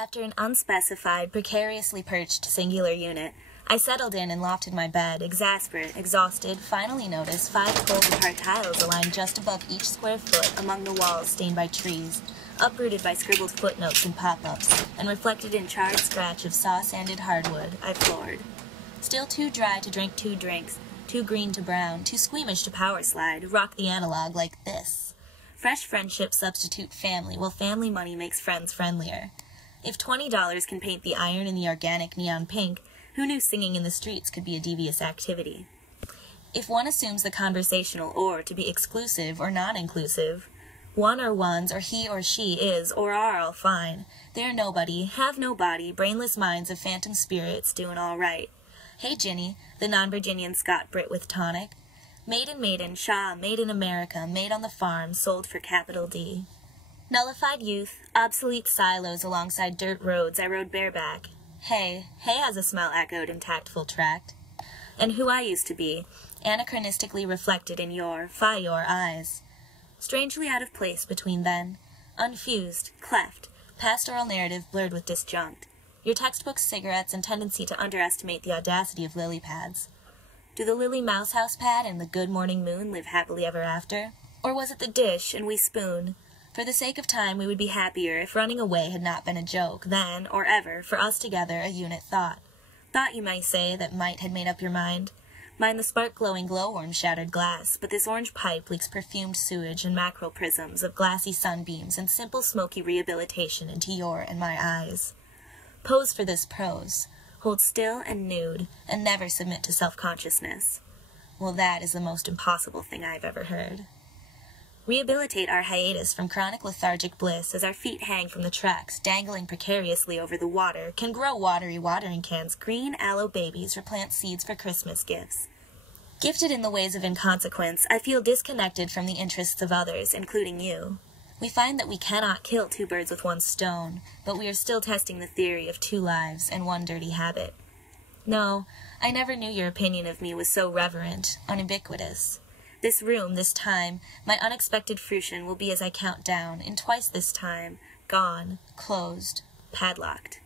After an unspecified, precariously perched singular unit, I settled in and lofted my bed, exasperate, exhausted, finally noticed 5 cold-apart tiles aligned just above each square foot among the walls stained by trees, uprooted by scribbled footnotes and pop-ups, and reflected in charred scratch of saw-sanded hardwood, I floored. Still too dry to drink 2 drinks, too green to brown, too squeamish to power slide, rock the analog like this. Fresh friendships substitute family, while family money makes friends friendlier. If $20 can paint the iron in the organic neon pink, who knew singing in the streets could be a devious activity? If one assumes the conversational or to be exclusive or non-inclusive, one or ones or he or she is or are all fine. They're nobody, have no body, brainless minds of phantom spirits doing all right. Hey Ginny, the non-Virginian Scot Brit with tonic. Made in Maiden, Shaw, made in America, made on the farm, sold for capital D. Nullified youth, obsolete silos alongside dirt roads I rode bareback. Hey has a smell echoed in tactful tract. And who I used to be, anachronistically reflected in your eyes. Strangely out of place between then, unfused, cleft, pastoral narrative blurred with disjunct. Your textbook cigarettes and tendency to underestimate the audacity of lily pads. Do the lily mouse house pad and the good morning moon live happily ever after? Or was it the dish and we spoon? For the sake of time, we would be happier if running away had not been a joke, then, or ever, for us together, a unit thought. Thought, you might say, that might had made up your mind. Mind the spark-glowing glowworm shattered glass, but this orange pipe leaks perfumed sewage and mackerel prisms of glassy sunbeams and simple smoky rehabilitation into your and my eyes. Pose for this prose. Hold still and nude, and never submit to self-consciousness. Well, that is the most impossible thing I've ever heard. Rehabilitate our hiatus from chronic lethargic bliss as our feet hang from the tracks, dangling precariously over the water, can grow watery watering cans, green aloe babies, replant seeds for Christmas gifts. Gifted in the ways of inconsequence, I feel disconnected from the interests of others, including you. We find that we cannot kill 2 birds with 1 stone, but we are still testing the theory of 2 lives and 1 dirty habit. No, I never knew your opinion of me was so reverent, unubiquitous. This room, this time, my unexpected fruition will be as I count down, in twice this time, gone, closed, padlocked.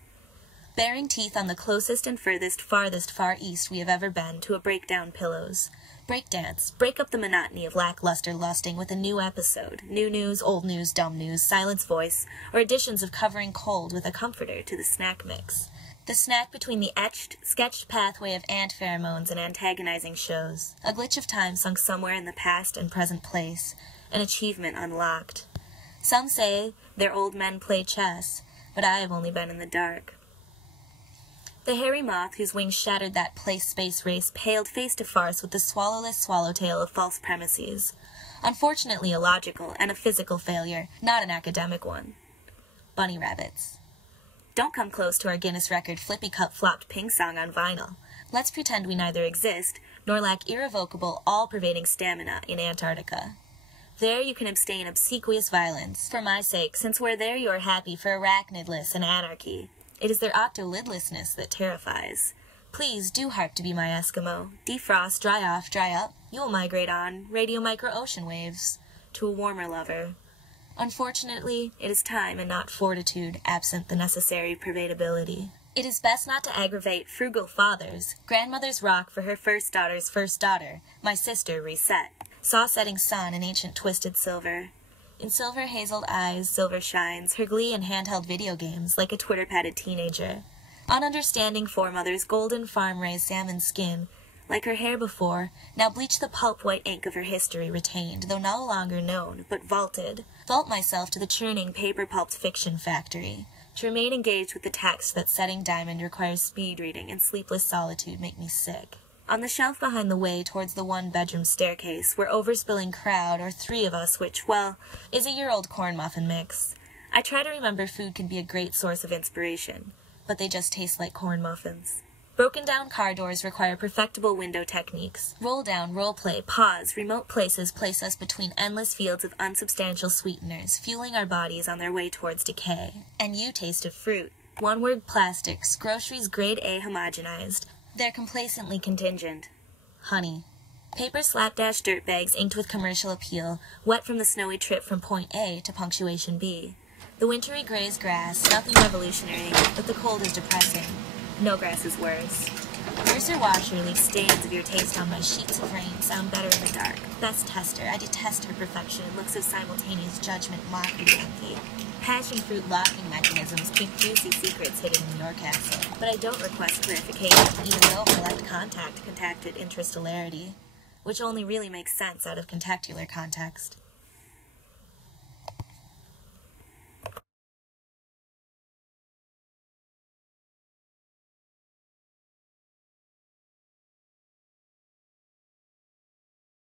Baring teeth on the closest and farthest far east we have ever been to a breakdown pillows. Breakdance, break up the monotony of lackluster lusting with a new episode, new news, old news, dumb news, silence voice, or additions of covering cold with a comforter to the snack mix. The snack between the etched, sketched pathway of ant pheromones and antagonizing shows. A glitch of time sunk somewhere in the past and present place. An achievement unlocked. Some say their old men play chess, but I have only been in the dark. The hairy moth whose wings shattered that place-space race paled face to farce with the swallowless swallowtail of false premises. Unfortunately illogical and a physical failure, not an academic one. Bunny rabbits. Don't come close to our Guinness record flippy cup flopped ping song on vinyl. Let's pretend we neither exist, nor lack irrevocable, all-pervading stamina in Antarctica. There you can abstain obsequious violence, for my sake, since where there you are happy for arachnidless and anarchy. It is their octolidlessness that terrifies. Please do harp to be my Eskimo. Defrost, dry off, dry up. You will migrate on, radio micro-ocean waves, to a warmer lover. Unfortunately, it is time and not fortitude, absent the necessary pervadability. It is best not to aggravate frugal fathers. Grandmother's rock for her first daughter's first daughter. My sister reset. Saw setting sun in ancient twisted silver. In silver-hazeled eyes, silver shines, her glee in handheld video games, like a Twitter-padded teenager. Ununderstanding foremother's golden farm-raised salmon skin, like her hair before, now bleach the pulp-white ink of her history retained, though no longer known, but vaulted. Vault myself to the churning, paper-pulped fiction factory. To remain engaged with the text that setting diamond requires speed reading and sleepless solitude make me sick. On the shelf behind the way towards the 1-bedroom staircase, we're overspilling crowd, or 3 of us, which, well, is a year-old corn muffin mix. I try to remember food can be a great source of inspiration, but they just taste like corn muffins. Broken-down car doors require perfectible window techniques. Roll-down, role-play, pause, remote places place us between endless fields of unsubstantial sweeteners, fueling our bodies on their way towards decay. And you taste of fruit. One-word plastics, groceries grade A homogenized. They're complacently contingent. Honey. Paper slapdash dirtbags inked with commercial appeal, wet from the snowy trip from point A to punctuation B. The wintry grazed grass, nothing revolutionary, but the cold is depressing. No grass is worse. Mercer Washer leaves stains of your taste on my sheets of rain sound better in the dark. Best tester, I detest her perfection and looks of simultaneous judgment, mockery, empty. Passion fruit locking mechanisms keep juicy secrets hidden in your castle. But I don't request clarification, even though my left contact contacted interstellarity, which only really makes sense out of contactular context.